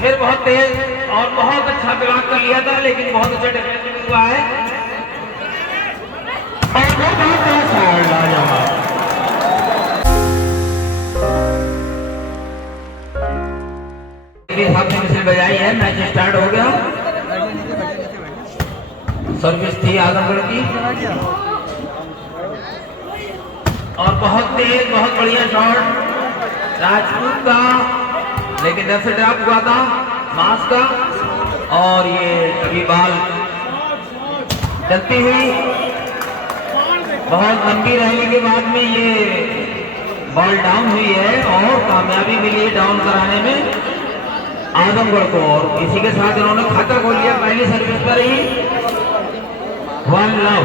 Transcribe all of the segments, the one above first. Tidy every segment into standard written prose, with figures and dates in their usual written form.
फिर बहुत तेज और बहुत अच्छा ब्लॉक कर लिया था, लेकिन बहुत अच्छा डिफेंस हुआ है और वो बहुत अच्छा लाजवाब। आपने मिसल बजाई है, मैच स्टार्ट हो गया। सर्विस थी आजमगढ़ की और बहुत तेज, बहुत बढ़िया शॉट राजपूत का, लेकिन जब से ड्रॉप हुआ था मास का और ये अभी बाल चलती हुई बहुत लंबी रहने के बाद में ये बॉल डाउन हुई है और कामयाबी मिली है डाउन कराने में आजमगढ़ को, और इसी के साथ इन्होंने खाता खोल लिया पहली सर्विस पर ही 1 लव।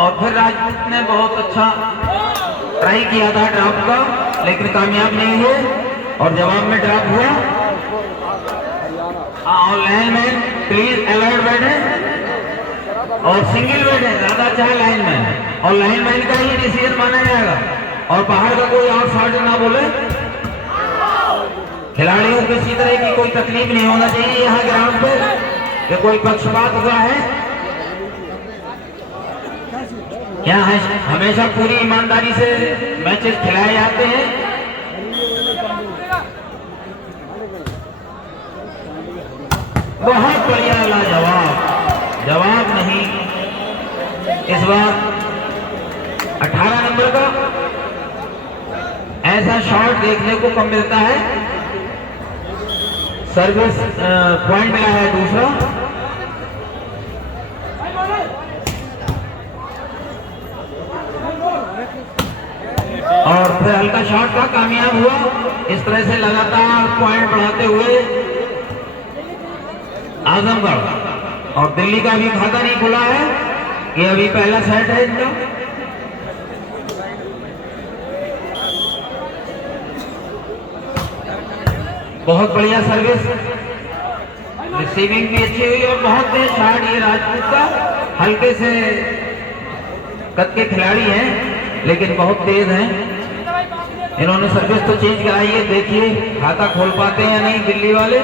और फिर राजपूत ने बहुत अच्छा ट्राई किया था ड्रॉप का, लेकिन कामयाब नहीं हुए और जवाब में ड्रॉप हुआ। और लाइनमैन प्लीज अलर्ट बैठे और सिंगल बैठे, ज्यादा अच्छा है लाइनमैन, और लाइनमैन का ही डिसीजन माना जाएगा और बाहर का कोई और शॉट ना बोले। खिलाड़ियों को किसी तरह की कोई तकलीफ नहीं होना चाहिए यहाँ ग्राउंड पे कि कोई पक्षपात हुआ है। यहाँ है हमेशा पूरी ईमानदारी से मैचेस खिलाए जाते हैं। बहुत बढ़िया लाजवाब, जवाब नहीं इस बार 18 नंबर का ऐसा शॉट देखने को कम मिलता है। सर्विस पॉइंट मिला है दूसरा और फिर हल्का शॉट का कामयाब हुआ। इस तरह से लगातार पॉइंट बढ़ाते हुए आजमगढ़ और दिल्ली का भी खाता नहीं खुला है, ये अभी पहला सेट है इनका। बहुत बढ़िया सर्विस, रिसीविंग भी अच्छी हुई और बहुत तेज शॉट ये राजपूत का। हल्के से कद के खिलाड़ी हैं लेकिन बहुत तेज हैं। इन्होंने सर्विस तो चेंज कराई है, देखिए खाता खोल पाते हैं या नहीं दिल्ली वाले।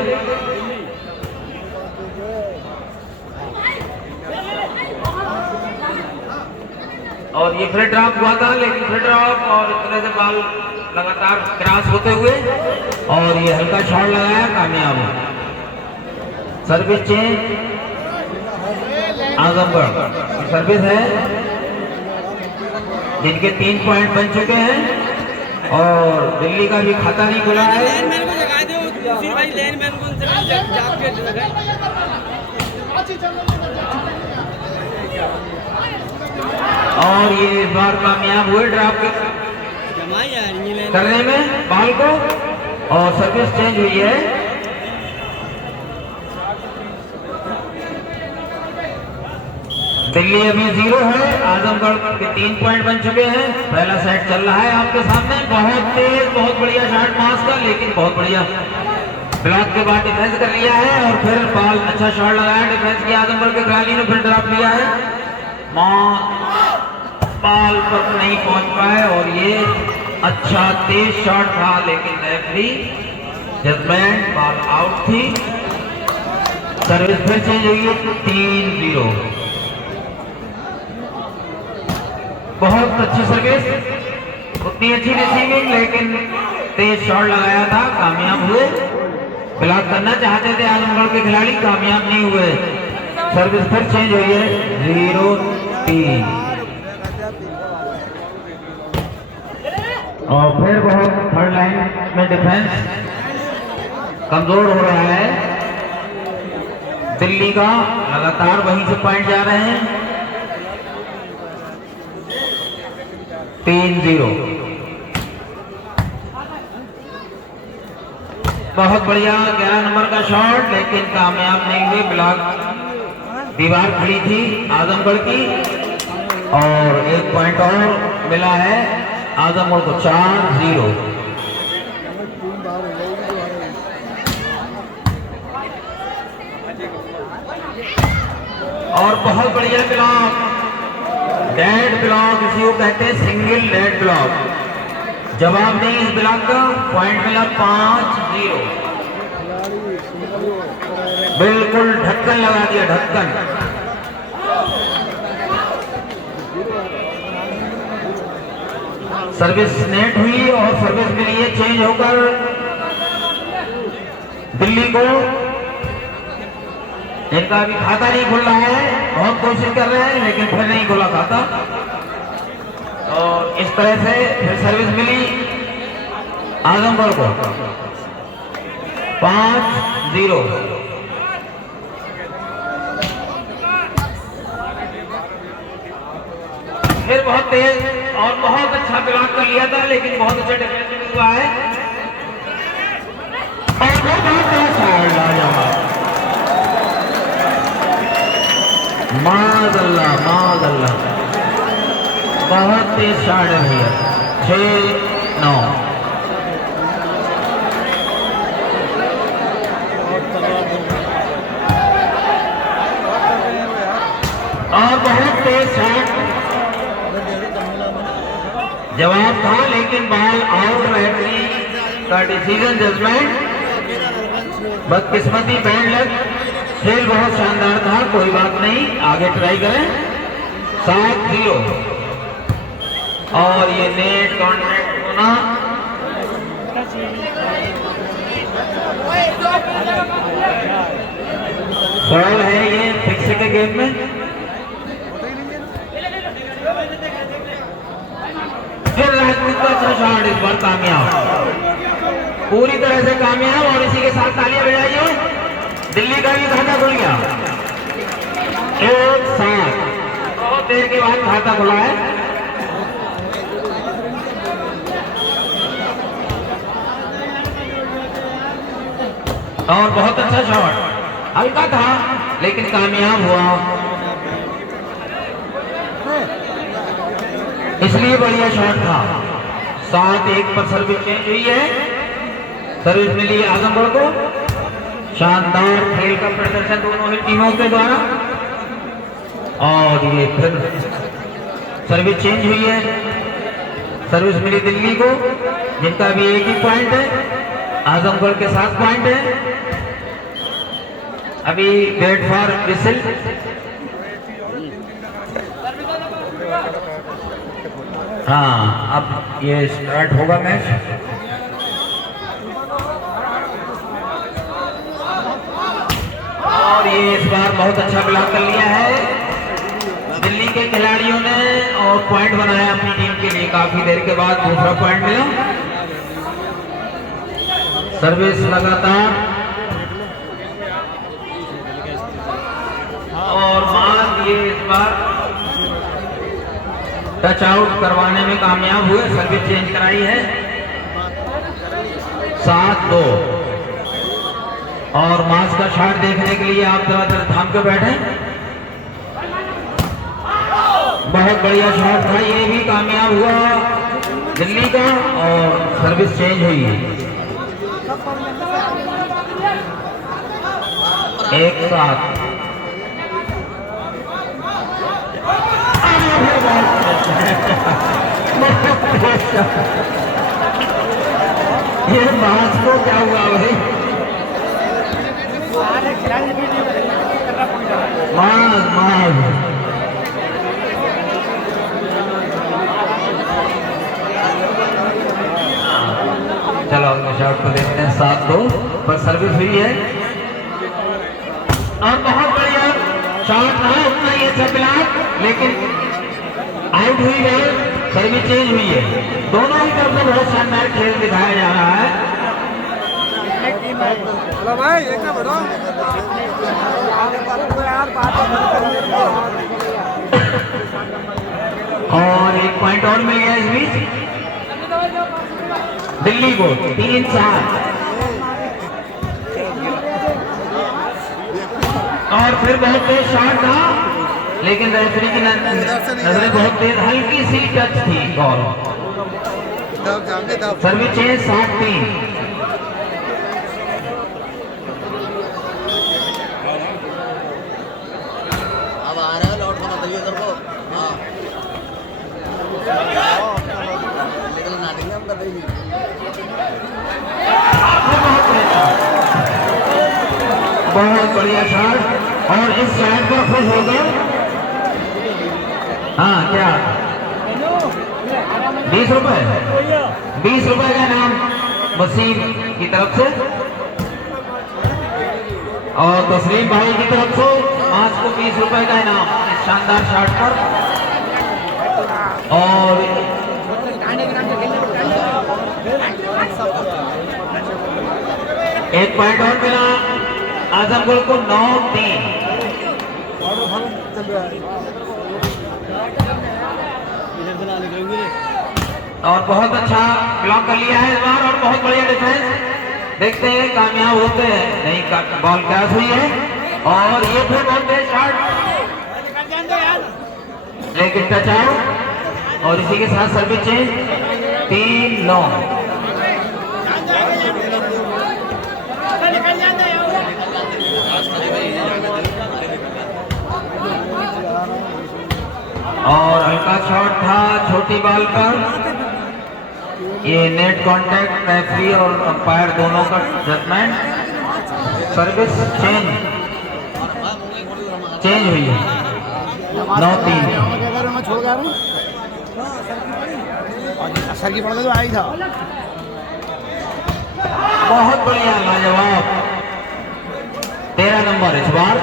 और ये फिर ड्रॉप हुआ था, लेकिन फिर ड्रॉप और इस तरह से बॉल लगातार क्रॉस होते हुए और ये हल्का शॉट लगाया, कामयाब है। सर्विस चेंज आजमगढ़ सर्विस है जिनके 3 पॉइंट बन चुके हैं और दिल्ली का भी खाता नहीं खुला है। और ये इस बार कामयाब हुए ड्रॉप करने में बॉल को और सर्विस चेंज हुई है। दिल्ली अभी 0 है, आजमगढ़ के 3 पॉइंट बन चुके हैं। पहला सेट चल रहा है आपके सामने। बहुत तेज, बहुत बढ़िया शॉट मास का, लेकिन बहुत बढ़िया ब्लॉक के बाद डिफेंस कर लिया है और फिर बॉल अच्छा शॉट लगाया डिफेंस की आजमगढ़ के खिलाड़ी ने, फिर ड्रॉप लिया है। बॉल पर नहीं पहुंच पाए और ये अच्छा तेज शॉट था, लेकिन रेफरी जजमेंट बॉल आउट थी। सर्विस फिर चेंज हुई है 3-0। बहुत अच्छी सर्विस, उतनी अच्छी रिसीविंग, लेकिन तेज शॉट लगाया था, कामयाब हुए। ब्लॉक करना चाहते थे आजमगढ़ के खिलाड़ी, कामयाब नहीं हुए। सर्विस फिर चेंज हुई है 0-3 और फिर बहुत थर्ड लाइन में डिफेंस कमजोर हो रहा है दिल्ली का। लगातार वहीं से पॉइंट जा रहे हैं। 3-0। बहुत बढ़िया 11 नंबर का शॉट, लेकिन कामयाब नहीं हुए। ब्लॉक दीवार खड़ी थी आजमगढ़ की और 1 पॉइंट और मिला है आजमगढ़ को। 4-0। और बहुत बढ़िया ब्लॉक, डेड ब्लॉक इसी को कहते हैं, सिंगल डेड ब्लॉक। जवाब नहीं इस ब्लॉक का, पॉइंट मिला 5-0। बिल्कुल ढक्कन लगा दिया, ढक्कन। सर्विस नेट हुई और सर्विस मिली है चेंज होकर दिल्ली को। इनका अभी खाता नहीं खुल रहा है, बहुत कोशिश कर रहे हैं लेकिन फिर नहीं खुला खाता। और इस तरह से फिर सर्विस मिली आजमगढ़ को 5-0। फिर बहुत तेज और बहुत अच्छा ब्लॉक कर लिया था, लेकिन बहुत अच्छा डिफेंस हुआ है और बहुत माज़अल्लाह माज़अल्लाह, बहुत तेज शॉट है भैया। 6-9। और बहुत तेज शॉट जवाब था, लेकिन बॉल आउट। रेफरी का डिसीजन जजमेंट बदकिस्मती, बैड लक। खेल बहुत शानदार था, कोई बात नहीं, आगे ट्राई करें। 7-0 और ये नेट कॉन्टैक्ट होना फॉल है ये फिक्स के गेम में। फिर राजपूत का अच्छा शॉट, इस बार कामयाब, पूरी तरह से कामयाब। और इसी के साथ तालियां बजाइए, दिल्ली का भी खाता खुल गया। 1-7, बहुत देर के बाद खाता खुला है। और बहुत अच्छा शॉट, हल्का था लेकिन कामयाब हुआ, इसलिए बढ़िया शॉट था। 7-1 पर सर्विस चेंज हुई है, सर्विस मिली आजमगढ़ को। शानदार खेल का प्रदर्शन दोनों ही टीमों के द्वारा। और ये फिर सर्विस चेंज हुई है, सर्विस मिली दिल्ली को, जिनका भी एक ही पॉइंट है, आजमगढ़ के 7 पॉइंट है। अभी वेट फॉर विसिल। हाँ, अब ये स्टार्ट होगा मैच। और ये इस बार बहुत अच्छा ब्लॉक कर लिया है दिल्ली के खिलाड़ियों ने और पॉइंट बनाया अपनी टीम के लिए। काफी देर के बाद दूसरा पॉइंट मिला। सर्विस लगातार और मान ये इस बार टच आउट करवाने में कामयाब हुए, सर्विस चेंज कराई है। 7-2 और मास का शॉट देखने के लिए आप जरा थाम के बैठे। बहुत बढ़िया शॉट था, ये भी कामयाब हुआ दिल्ली का और सर्विस चेंज हुई। 1-7 ये मास को क्या हुआ भाई? मास चलो शॉट को देखते हैं। 7-2 पर सर्विस हुई है और बहुत बढ़िया शॉट था, उतना ही अच्छा ब्लॉक, लेकिन आउट हुई बॉल, सर्विस चेंज हुई है। दोनों ही तरफ से बहुत शानदार खेल दिखाया जा रहा है। भाई एक और एक पॉइंट और मिल गया इस बीच दिल्ली को। 3-7 और फिर बहुत तेज शॉट था, लेकिन रेफरी की नजरें बहुत तेज, हल्की सी टच थी। Ball service change 7-3। अब आ रहा है लौट बना दिए इधर को। हाँ लेकिन नाटिंग हम कर रही बहुत बढ़िया शॉट और इस शॉट पर खुश हो गए। हाँ क्या 20 रुपए 20 रुपए का नाम वसीम की तरफ से और तस्लीम भाई की तरफ से आज को 20 रुपए का इनाम इस शानदार शॉट पर। और एक पॉइंट और मिला आजमगढ़ को 9-3। और बहुत अच्छा ब्लॉक कर लिया है इस बार और बहुत बढ़िया डिफेंस। देखते हैं कामयाब होते हैं नहीं। बॉल क्रॉस हुई है और ये फिर बहुत तेज शॉट लेकिन टच आउट और इसी के साथ सर्विस चेंज 3-9। और हल्का शॉट था छोटी बॉल पर। ये नेट कांटेक्ट रेफरी और अंपायर दोनों का जजमेंट। सर्विस चेंज हुई है 9-3। सर की पड़ा तो आई था। बहुत बढ़िया लाजवाब 13 नंबर इस बार।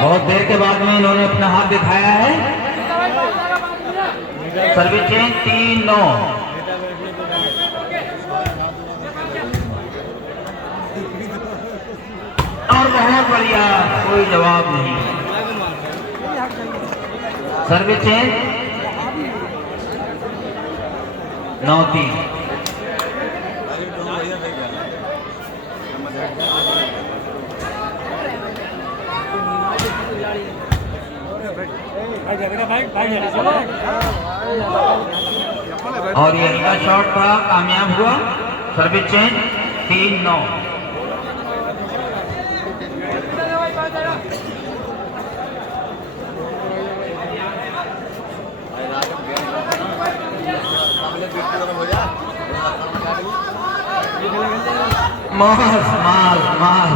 बहुत देर के बाद में इन्होंने अपना हाथ दिखाया है। Service change 3-9। और बहुत बढ़िया कोई जवाब नहीं। Service change 9-3। और ये इनका शॉट था कामयाब हुआ। Service change 3-9। मास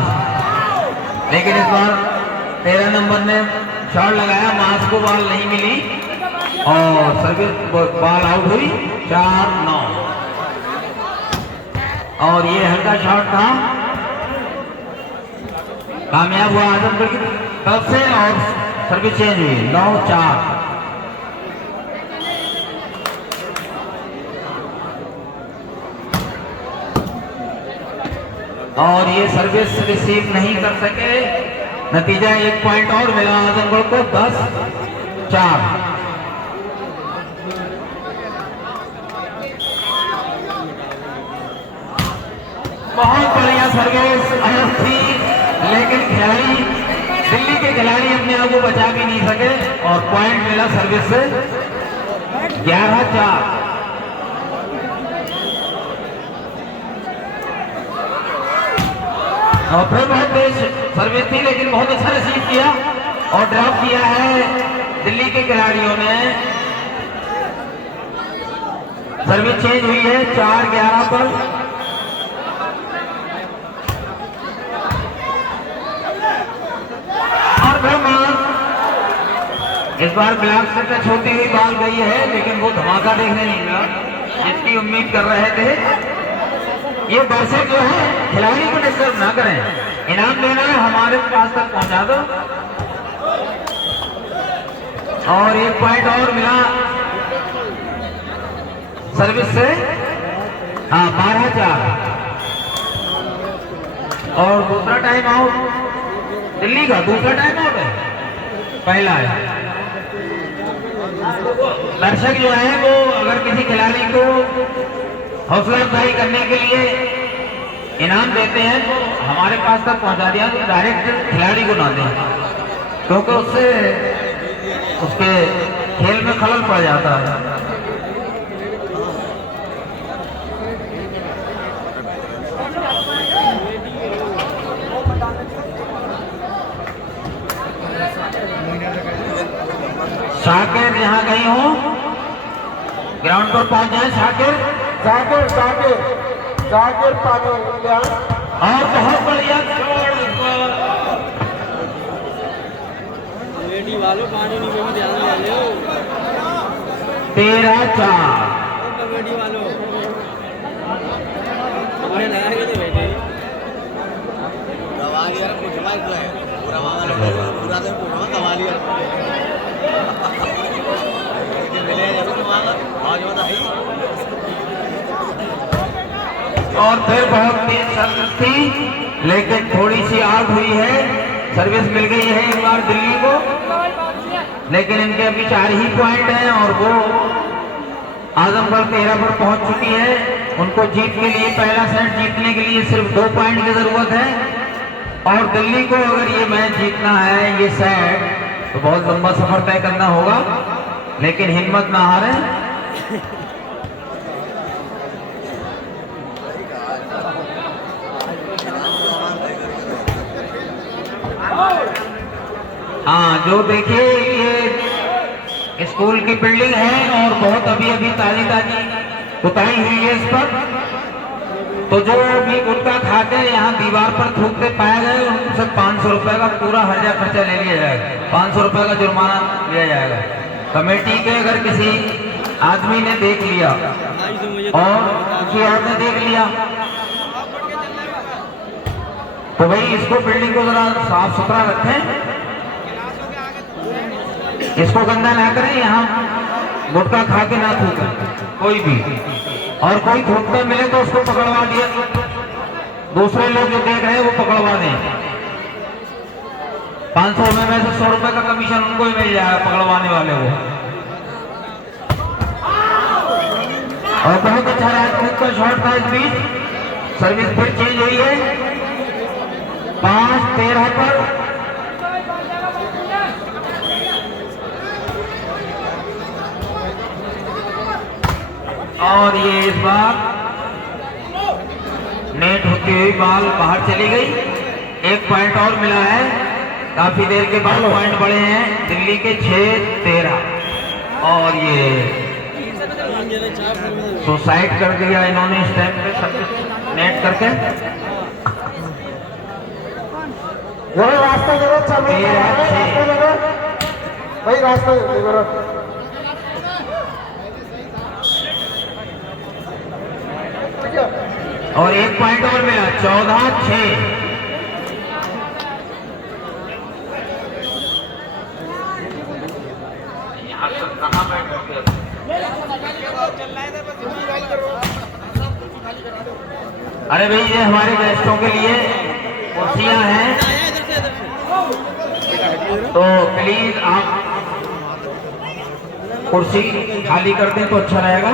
लेकिन इस बार 13 नंबर ने शॉट लगाया, मास को बॉल नहीं मिली और सर्विस बॉल आउट हुई 4-9। और ये हल्का शॉट था कामयाब हुआ आजमगढ़ की तरफ से और सर्विस चेंज हुई 9-4। और ये सर्विस रिसीव नहीं कर सके। नतीजा 1 पॉइंट और मिला आजमगढ़ को 10-4। बहुत बढ़िया सर्विस थी लेकिन खिलाड़ी दिल्ली के खिलाड़ी अपने आप को बचा भी नहीं सके और पॉइंट मिला सर्विस से 11-4। और फिर बहुत तेज सर्विस थी लेकिन बहुत अच्छा रिसीव किया और ड्रॉप किया है दिल्ली के खिलाड़ियों ने। सर्विस चेंज हुई है 4-11 पर। और फिर इस बार ब्लॉक से टच होती हुई बॉल गई है लेकिन वो धमाका देखने नहीं मिला जिसकी उम्मीद कर रहे थे। ये दर्शक जो है खिलाड़ी को डिस्टर्ब ना करें, इनाम देना है हमारे पास तक पहुंचा दो। और 1 पॉइंट और मिला सर्विस से। हाँ 12-4। और दूसरा टाइम आउट दिल्ली का दूसरा टाइम आउट है, पहला है। दर्शक जो है वो अगर किसी खिलाड़ी को हौसला अफजाई करने के लिए इनाम देते हैं तो हमारे पास तक पहुंचा दिया तो डायरेक्ट खिलाड़ी को ना दें क्योंकि उससे उसके खेल में खलल पड़ जाता है। शाकिर यहाँ गई हूँ ग्राउंड पर पहुंच जाए शाकिर। जाकिर जाकिर जाकिर पानी इंडिया। और बहुत बढ़िया शॉट इस पर। कमेटी वालों पानी नहीं में ध्यान ले लो। 13-4। कमेटी वालों हमें लगा के तो बैठे कमाल यार कुछ माइक है पूरा पूरा दिन पूरा कमाल यार मिले जरूर मांगा आज बता और फिर बहुत तेज सर्विस थी लेकिन थोड़ी सी आउट हुई है। सर्विस मिल गई है इस बार दिल्ली को, लेकिन इनके अभी 4 ही पॉइंट हैं और वो आजमगढ़ 13 पर पहुंच चुकी है। उनको जीत के लिए पहला सेट जीतने के लिए सिर्फ 2 पॉइंट की जरूरत है और दिल्ली को अगर ये मैच जीतना है ये सेट तो बहुत लंबा सफर तय करना होगा, लेकिन हिम्मत ना हारे। हाँ, जो देखिए ये स्कूल की बिल्डिंग है और बहुत अभी अभी ताजी पुताई हुई है इस पर। तो जो भी गुटखा खाते यहाँ दीवार पर थूकते पाए गए उनसे 500 रुपए का पूरा हर्जा खर्चा ले लिया जाएगा। 500 रुपए का जुर्माना लिया जाएगा। कमेटी के अगर किसी आदमी ने देख लिया और किसी और ने देख लिया तो भाई इसको बिल्डिंग को जरा साफ सुथरा रखें, इसको गंदा ना करें। यहाँ गुटखा खा के ना थूकें कोई भी, और कोई थूकता मिले तो उसको पकड़वा दिया, दूसरे लोग जो देख रहे हैं वो पकड़वा दें। 500 रुपए में से 100 रुपए का कमीशन उनको ही मिल जाएगा पकड़वाने वाले को। और बहुत अच्छा राजपूत का शॉट था इस बीच। सर्विस फिर चेंज हुई है 5-13 पर। और ये इस बार नेट होती हुई बॉल बाहर चली गई। 1 पॉइंट और मिला है, काफी देर के बाद पॉइंट बढ़े हैं दिल्ली के 6-13। और ये सुसाइड कर दिया इन्होंने इस टाइम पे सब नेट करके। रास्ता करो, भाई रास्ता करो। और 1 पॉइंट और मिला 14-6। अरे भाई ये हमारे गेस्टों के लिए कुर्सियां हैं तो प्लीज आप कुर्सी खाली कर दें तो अच्छा रहेगा।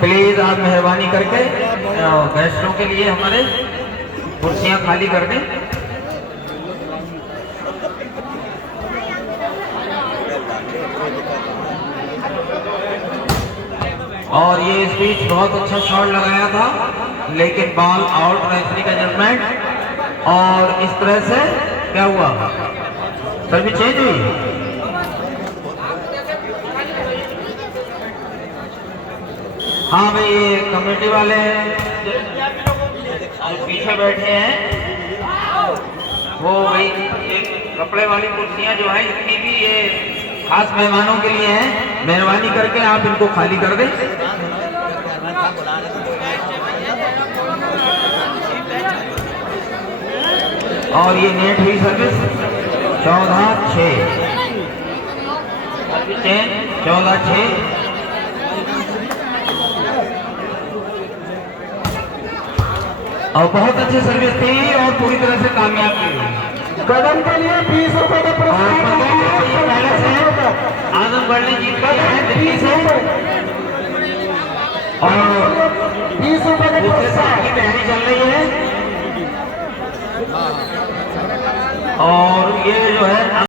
प्लीज आप मेहरबानी करके गेस्टों के लिए हमारे कुर्सियां खाली कर दें। और ये इस बीच बहुत अच्छा शॉट लगाया था लेकिन बॉल आउट, रेफरी का जजमेंट। और इस तरह से क्या हुआ, सर्विस चेंज हुई। हाँ भाई ये कमेटी वाले पीछे बैठे हैं वो भाई कपड़े वाली कुर्सियां जो है इतनी भी ये खास मेहमानों के लिए हैं, मेहरबानी करके आप इनको खाली कर दें। और ये नेट हुई सर्विस 14-6, 14-6। और बहुत अच्छी सर्विस थी और पूरी तरह से कामयाब थी। कदम के लिए 20 रुपए का आजमगढ़ ने जीत लिया है दिल्ली से और 20 रुपए का दूसरे साल की तैयारी चल रही है। और ये जो है